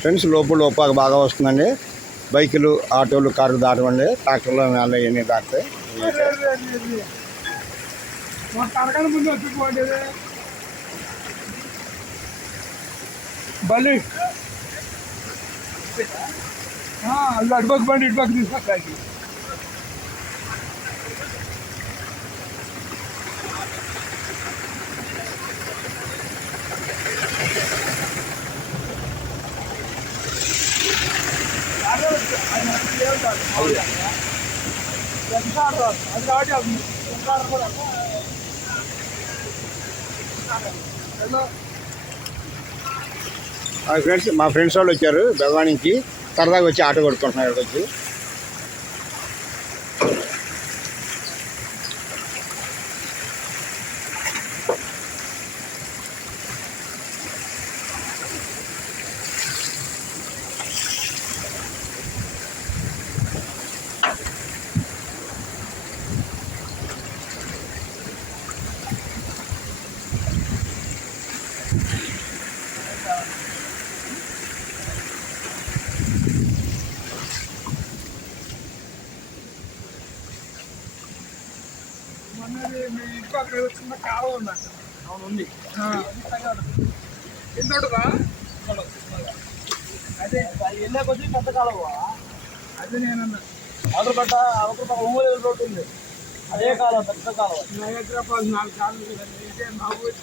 Friends లోపల లోపాక బాగా వస్తుందండి. బైకులు, ఆటోలు, కార్లు దాటవండి. ట్రాక్టర్లు నాలుగు ఇవన్నీ దాటుతాయి. బలి అటుపక్క బండి ఇటుపక్క తీసుకొస్తాకి ఫ్రెండ్స్ మా ఫ్రెండ్స్ వాళ్ళు వచ్చారు బెల్లానికి నుంచి. సరదాగా వచ్చి ఆటో కొడుకుంటున్నారు ఇక్కడికి వచ్చి. మీ ఇంటి పక్కన చిన్న కాలువ ఉందంట. అవును ఉంది. ఎంత ఉంటుందా? అదే వెళ్ళే కొద్ది పెద్ద కాలువ. అదే నేనన్నా అవతల ఒంగోలు రోడ్డు ఉంది. అదే కాలువ, పెద్ద కాలువ. హైదరాబాద్ 4 సార్లు ఇదే మా ఊరు.